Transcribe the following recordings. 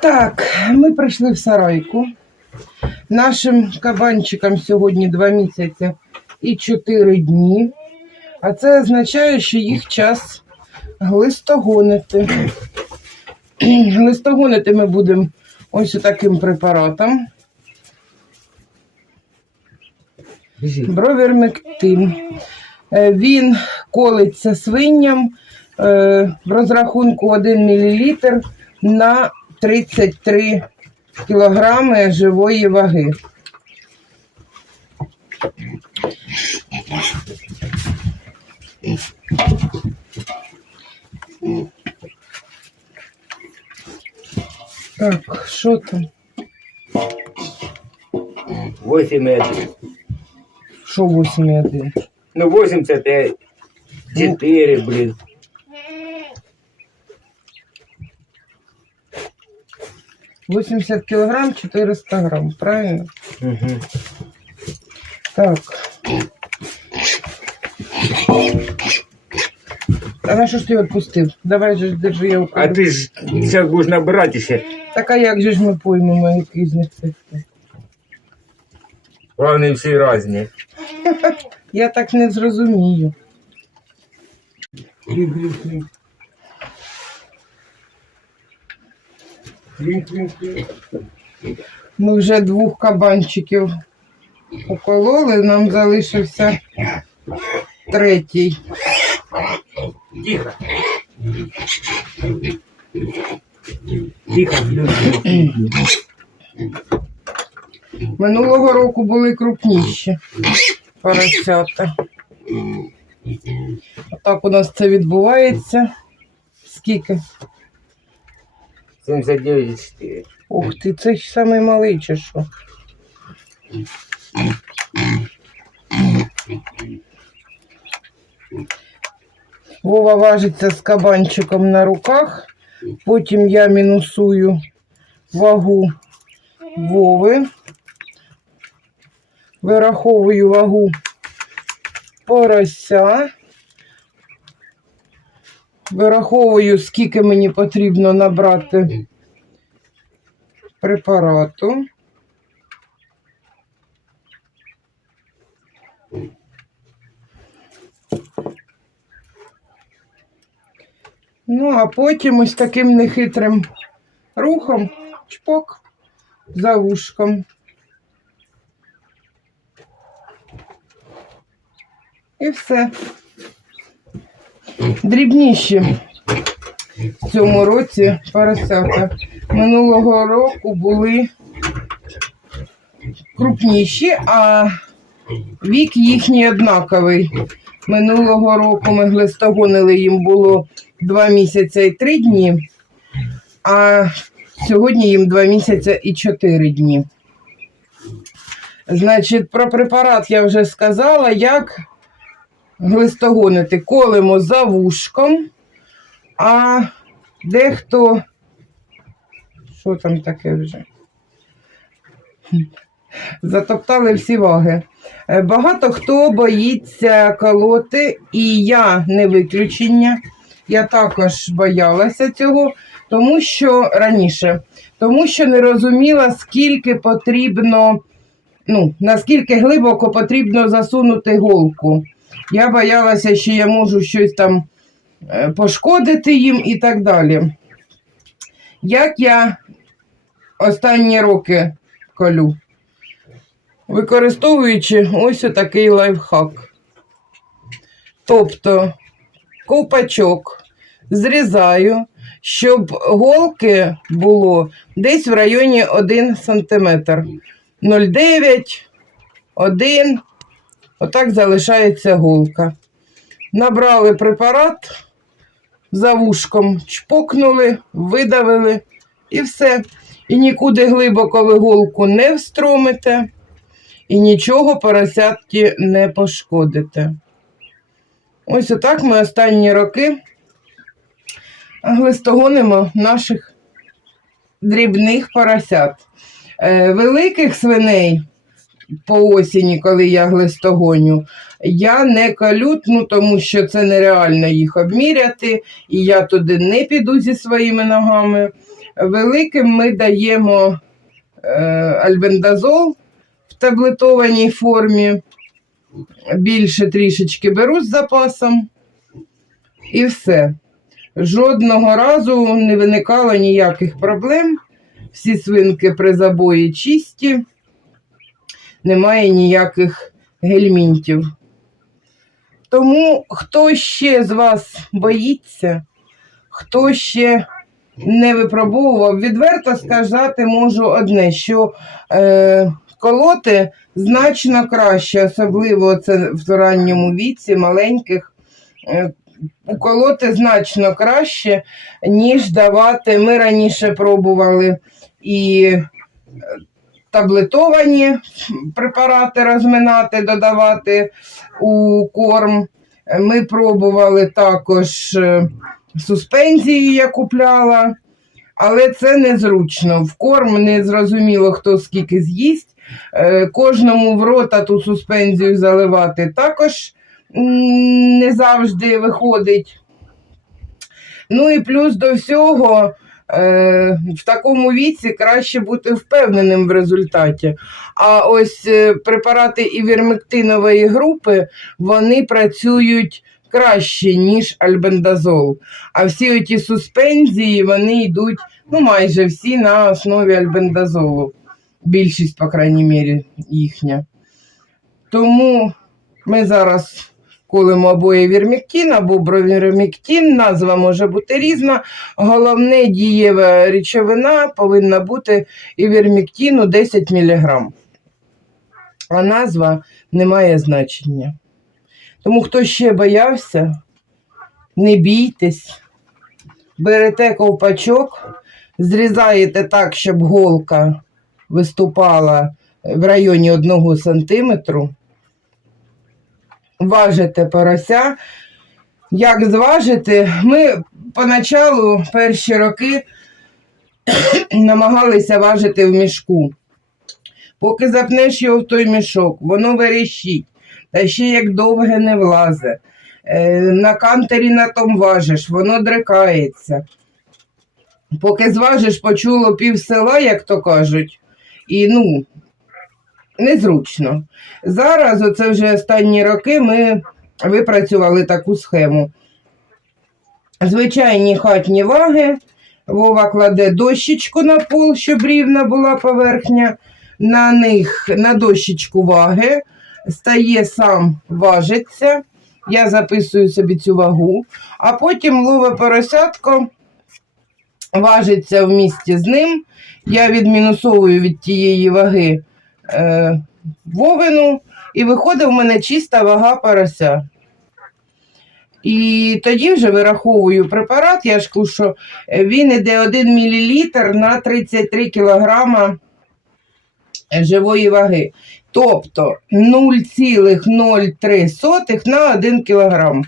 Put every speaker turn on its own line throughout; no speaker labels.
Так, ми прийшли в сарайку. Нашим кабанчикам сьогодні 2 місяці і 4 дні. А це означає, що їх час глистогонити. Глистогонити ми будемо ось таким препаратом. Бровермектин. Е, Він колиться свиням в розрахунку 1 мл на 33 кілограми живої ваги. Так, що там?
8 метров.
Що 8,1?
Ну, 85. 4, блин.
80 кілограм 400 грам, правильно?
Угу.
Так. А на що ж ти відпустив? Давай же ж держи я
А
укажу.
ты ж сейчас будешь набирать еще.
Так а як же ж ми поймемо, який з них це?
Главное, все разные.
Я так не зрозумію. Ми вже двох кабанчиків укололи, нам залишився третій.
Тихо. Тихо.
Минулого року були крупніші поросята. Отак у нас це відбувається. Скільки?
79,4.
Ух ти, це ж самий малий чи що? Вова важиться з кабанчиком на руках. Потім я мінусую вагу Вови. Вираховую вагу порося. Вираховую, скільки мені потрібно набрати препарату. Ну, а потім ось таким нехитрим рухом чпок за вушком. І все. Дрібніші в цьому році поросята. Минулого року були крупніші, а вік їхній однаковий. Минулого року ми глистогонили їм було 2 місяці і 3 дні, а сьогодні їм 2 місяці і 4 дні. Значить, про препарат я вже сказала, як глистогонити. Колемо за вушком, а дехто. Що там таке вже? Затоптали всі ваги. Е, Багато хто боїться колоти, і я не виключення. Я також боялася цього, тому що раніше, тому що не розуміла, скільки потрібно, ну, наскільки глибоко потрібно засунути голку. Я боялася, що я можу щось там е, пошкодити їм і так далі. Як я останні роки колю? використовуючи ось такий лайфхак. Тобто ковпачок зрізаю, щоб голки було десь в районі 1 см. 0,9, 1. Отак залишається голка. Набрали препарат, за вушком чпокнули, видавили і все. І нікуди глибоко ви голку не встромите і нічого поросятки не пошкодите. Ось отак ми останні роки глистогонимо наших дрібних поросят. Е, великих свиней по осені, коли я глистогоню, я не калю, ну, тому що це нереально їх обміряти, і я туди не піду зі своїми ногами. Великим ми даємо е, альбендазол в таблетованій формі. Більше трішечки беру з запасом. І все. Жодного разу не виникало ніяких проблем. Всі свинки при забої чисті, немає ніяких гельмінтів. Тому хто ще з вас боїться, хто ще не випробовував, відверто сказати можу одне, що е, колоти значно краще, особливо це в ранньому віці, маленьких. Е, уколоти значно краще, ніж давати. Ми раніше пробували і е, таблетовані препарати розминати, додавати у корм. Ми пробували також е, суспензії, я купляла, але це незручно. В корм не зрозуміло, хто скільки з'їсть. Е, Кожному в рота ту суспензію заливати також не завжди виходить. Ну і плюс до всього, в такому віці краще бути впевненим в результаті. А ось е, препарати івермектинової групи вони працюють краще, ніж альбендазол. А всі ті суспензії вони йдуть ну, майже всі на основі альбендазолу. Більшість, по крайній мірі, їхня. Тому ми зараз колемо або івірмектин, або бровірмектин, назва може бути різна. Головне дієва речовина повинна бути івірмектину 10 мг. А назва не має значення. Тому хто ще боявся, не бійтесь, берете ковпачок, зрізаєте так, щоб голка виступала в районі 1 сантиметру важите порося. Як зважити? Ми поначалу перші роки намагалися важити в мішку. Поки запнеш його в той мішок, воно верещить, та ще як довге не влазе. Е, На кантері на том важиш, воно дрикається. Поки зважиш, почуло пів села, як то кажуть, і ну, незручно. Зараз, оце вже останні роки, ми випрацювали таку схему. Звичайні хатні ваги. Вова кладе дощечку на пол, щоб рівна була поверхня. На них на дощечку ваги. Стає сам важиться. Я записую собі цю вагу, а потім лове поросятко, важиться в місті з ним. Я відмінусовую від тієї ваги е, вовину, і виходить в мене чиста вага порося. І тоді вже вираховую препарат, я ж що він іде 1 мл на 33 кг живої ваги. Тобто 0,03 на 1 кг.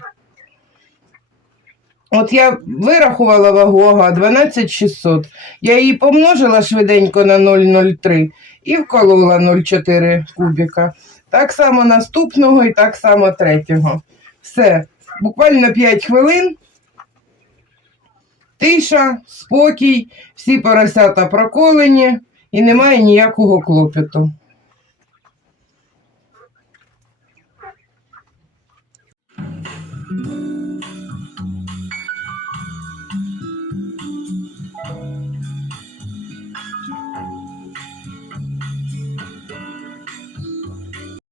От я вирахувала вагу, ага, 12600. Я її помножила швиденько на 0,03 і вколола 0,4 кубіка. Так само наступного і так само третього. Все. Буквально 5 хвилин. Тиша, спокій, всі поросята проколені і немає ніякого клопоту.